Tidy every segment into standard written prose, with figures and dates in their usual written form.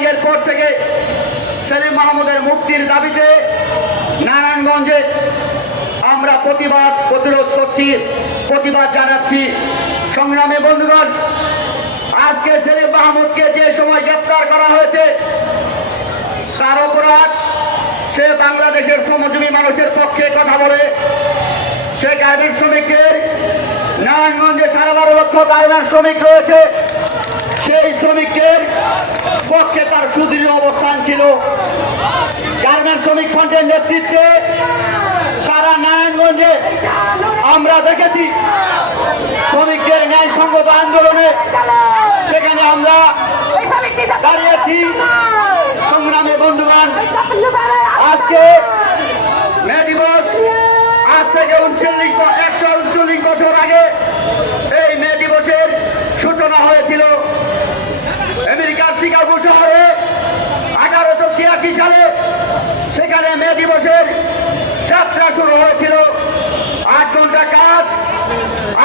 তারিখের পর থেকে সেলিম মাহমুদের মুক্তির দাবিতে নারায়ণগঞ্জে আমরা প্রতিরোধ করছি, প্রতিবাদ জানাচ্ছি। সংগ্রামী বন্ধুগণ, আজকে সেলিম মাহমুদকে যে সময় গ্রেপ্তার করা হয়েছে তার অপরাধ, সে বাংলাদেশের শ্রমজীবী মানুষের পক্ষে কথা বলে। সে গার্মেন্টস শ্রমিকদের, নারায়ণগঞ্জে 12.5 লক্ষ গার্মেন্টস শ্রমিক রয়েছে, সেই শ্রমিকদের পক্ষে তার সুদৃঢ় অবস্থান ছিল। গার্মেন্টস শ্রমিক ফ্রন্টের নেতৃত্বে সারা নারায়ণগঞ্জে আমরা দেখেছি শ্রমিকদের ন্যায়সঙ্গত আন্দোলনে, সেখানে আমরা দাঁড়িয়েছি। সংগ্রামে বন্ধুগণ, আজকে মে দিবস, আজ থেকে 139 বছর আগে এই মে দিবসের সূচনা হয়েছিল আমেরিকার শিকাগো শহরে 1886 সালে। সেখানে মে দিবসের যাত্রা শুরু হয়েছিল। 8 ঘন্টা কাজ,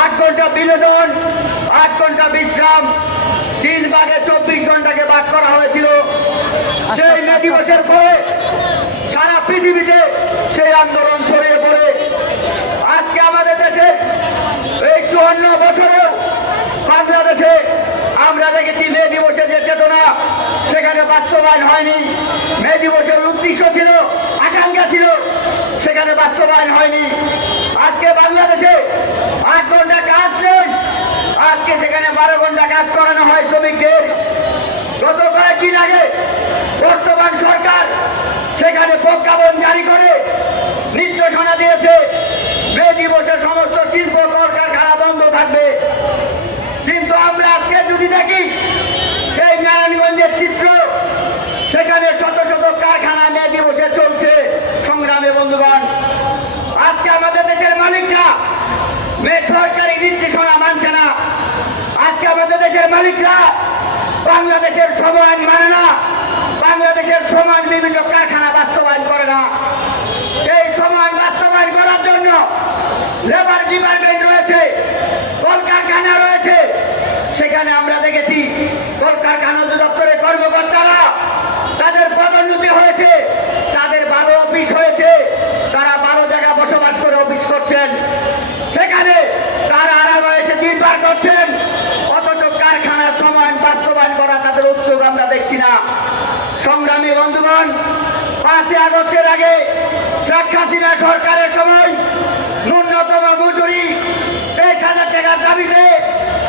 8 ঘন্টা বিনোদন, 8 ঘন্টা বিশ্রাম, 3 ভাগে 24 ঘন্টাকে ভাগ করা হয়েছিল। সেই মে দিবসের পরে সারা পৃথিবীতে সেই আন্দোলন ছড়িয়ে পড়ে। আজকে আমাদের দেশে এই 54 বছরেও বাংলাদেশে আমরা দেখেছি মে দিবসের যে চেতনা সেখানে বাস্তবায়ন হয়নি। মে দিবসের উদ্দেশ্য ছিল, আকাঙ্ক্ষা ছিল, সেখানে বাস্তবায়ন হয়নি। আজকে বাংলাদেশে 8 ঘন্টা কাজ নেই, আজকে সেখানে 12 ঘন্টা কাজ করানো হয় শ্রমিকদের। গত কয়েকদিন আগে বর্তমান সরকার সেখানে প্রজ্ঞাপন জারি করে নির্দেশনা দিয়েছে মে দিবসে সমস্ত শিল্প কলকারখানা বন্ধ থাকবে। কিন্তু আমরা আজকে যদি দেখি এই নারায়ণগঞ্জের চিত্র, সেখানে শত শত কারখানা মে দিবসে চলছে। সংগ্রামে বন্ধুগণ, আজকে আমাদের দেশের মালিকরা সরকারি নির্দেশনা মানছে না। আজকে আমাদের দেশের মালিকরা বাংলাদেশের সমান মানে না, বাংলাদেশের সমান বিভিন্ন কারখানা বাস্তবায়ন করে না। এই সমান বাস্তবায়ন করার জন্য লেবার ডিপার্টমেন্ট রয়েছে, কলকারখানা রয়েছে। সেখানে আমরা দেখেছি কলকারখানা দপ্তরের কর্মকর্তারা, তাদের পদোন্নতি হয়েছে, তাদের ভালো অফিস হয়েছে, তারা ভালো জায়গায় বসবাস করে অফিস করছেন, সেখানে তারা আরামে এসে দিন পার করছেন। অথচ কারখানার সমান বাস্তবায়ন করা তাদের উদ্যোগ আমরা দেখছি না। সংগ্রামী বন্ধুগণ, 5 আগস্টের আগে শেখ হাসিনা সরকারের সময় ন্যূনতম মজুরি 23,000 টাকার দাবিতে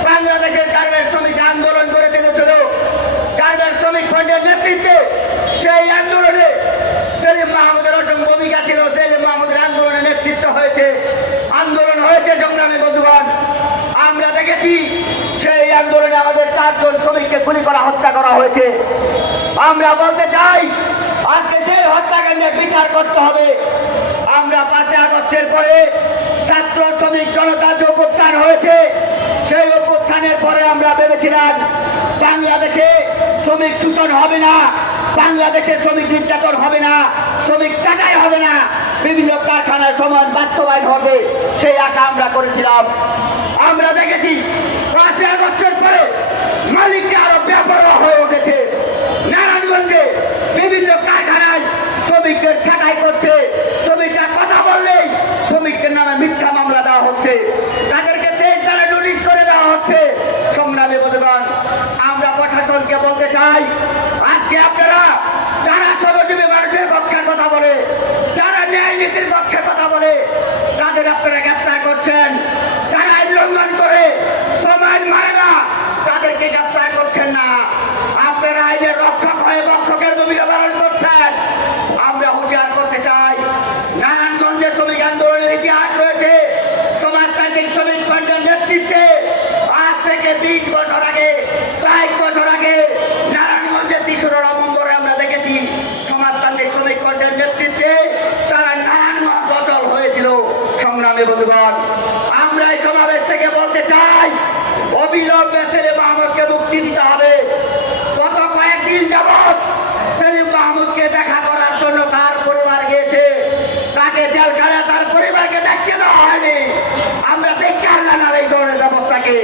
বাংলাদেশের গার্মেন্টস শ্রমিক আন্দোলন করে চলেছিল। গার্মেন্টস শ্রমিক ফ্রন্টের নেতৃত্বে সেই আন্দোলনে সেলিম মাহমুদের অসংখ্য ভূমিকা ছিল। সেলিম মাহমুদের আন্দোলনের নেতৃত্ব হয়েছে, আন্দোলন হয়েছে। সংগ্রামী বন্ধুগণ, আমরা দেখেছি সেই আন্দোলনে আমাদের 4 জন শ্রমিককে গুলি করা, হত্যা করা হয়েছে। আমরা বলতে চাই আজকে সেই হত্যাকাণ্ডের বিচার করতে হবে। আমরা 5 আগস্টের পরে ছাত্র শ্রমিক জনতা যে অভ্যুত্থান হয়েছে, সেই অভ্যুত্থানের পরে আমরা ভেবেছিলাম বাংলাদেশে শ্রমিক শোষণ হবে না, বাংলাদেশে শ্রমিক নির্যাতন হবে না, শ্রমিক চাঁদাই হবে না, বিভিন্ন কারখানার সমান বাস্তবায়ন হবে, সেই আশা আমরা করেছিলাম। আমরা দেখেছি 5 আগস্টের পরে মালিকরা আরো বেপরোয়া হয়ে উঠেছে। নারায়ণগঞ্জে বিভিন্ন কারখানায় শ্রমিকদের ছাঁটাই করছে। শ্রমিকরা কথা বললেই শ্রমিকদের নামে মিথ্যা মামলা দেওয়া হচ্ছে, তাদেরকে 23 তালে নোটিশ করে দেওয়া হচ্ছে। সংগ্রামী বন্ধুগণ, আমরা প্রশাসনকে বলতে চাই, আজকে আপনারা যারা শ্রমজীবী মানুষের পক্ষে কথা বলে, যারা ন্যায় নীতির পক্ষে কথা বলে, তাদের আপনারা গ্রেপ্তার করছেন। যারা আইন লঙ্ঘন করে, সমাজ মানে না, তাদেরকে গ্রেপ্তার করছেন না। আপনারা আইনের রক্ষক হয়ে রক্ষকের ভূমিকা পালন করছেন। আমরা হুঁশিয়ার করতে চাই, নারায়ণগঞ্জে শ্রমিক আন্দোলনের ইতিহাস রয়েছে। সমাজতান্ত্রিক শ্রমিক ফ্রন্টের নেতৃত্বে আজ থেকে 20 বছর আগে, 22 বছর আগে নারায়ণগঞ্জের 3রা নভেম্বরে আমরা দেখেছি সমাজতান্ত্রিক শ্রমিক ফ্রন্টের নেতৃত্বে সারা নারায়ণগঞ্জ অচল হয়েছিল। সংগ্রামী বন্ধুগণ, আমরা এই সমাবেশ থেকে বলতে চাই, অবিলম্বে সেলিম মাহমুদকে মুক্তি দিতে হবে। গত কয়েকদিন যাবৎ সেলিম মাহমুদকে দেখা করার জন্য তার পরিবার গিয়েছে, তাকে জেলখানায় তার পরিবারকে দেখতে দেওয়া হয়নি। আমরা দেখতে আনলাম না এই ধরনের ব্যবস্থাকে।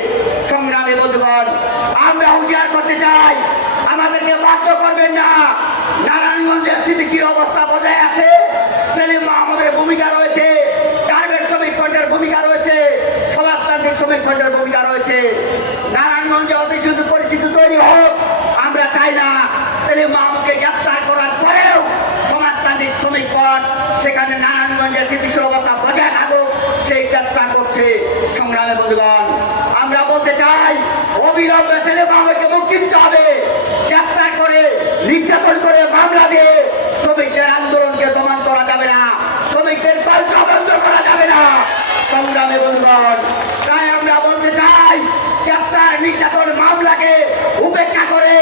সংগ্রামী বন্ধুগণ, আমরা হুঁশিয়ার করতে চাই, আমাদেরকে বাধ্য করবেন না। নারায়ণগঞ্জের স্থিতিশীল অবস্থা বজায় আছে, সেলিম মাহমুদের ভূমিকা রয়েছে, গার্মেন্টস শ্রমিক ফ্রন্টের ভূমিকা রয়েছে, সমাজতান্ত্রিক শ্রমিক ফ্রন্টের ভূমিকা রয়েছে। নারায়ণগঞ্জে অতি সুন্দর পরিস্থিতি তৈরি হোক আমরা চাই না। সেলিম মাহমুদকে গ্রেপ্তার করার পরেও সমাজতান্ত্রিক শ্রমিক ফ্রন্ট সেখানে নারায়ণগঞ্জের স্থিতিশীল অবস্থা বজায় থাকুক সেই চেষ্টা করছে। সংগ্রামী বন্ধুগণ, আমরা বলতে চাই অবিলম্বে সেলিম মাহমুদকে মুক্তি দিতে হবে। গ্রেপ্তার করে নির্যাতন করে মামলা দিয়ে শ্রমিকদের আন্দোলনকে দমন করা যাবে না, শ্রমিকদের কর্ম বন্ধ করা যাবে না। সংগ্রামী বন্ধুগণ, তাই আমরা বলতে চাই গ্রেপ্তার নির্যাতন মামলাকে উপেক্ষা করে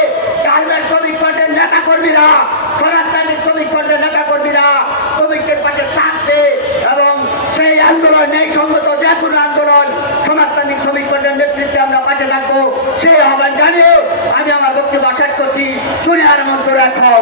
গার্মেন্টস শ্রমিক ফ্রন্টের নেতা কর্মীরা, সনাতনী শ্রমিক ফ্রন্টের নেতা কর্মীরা শ্রমিকদের পাশে থাকতে এবং সেই আন্দোলন নেই সঙ্গত যে কোনো আন্দোলন সনাতনী শ্রমিক ফ্রন্টের নেতৃত্বে আমরা পাশে থাকবো সেই আহ্বান জানিয়ে আমি আমার বক্তব্য শেষ করছি। শুনে আর মন্ত্র রাখো।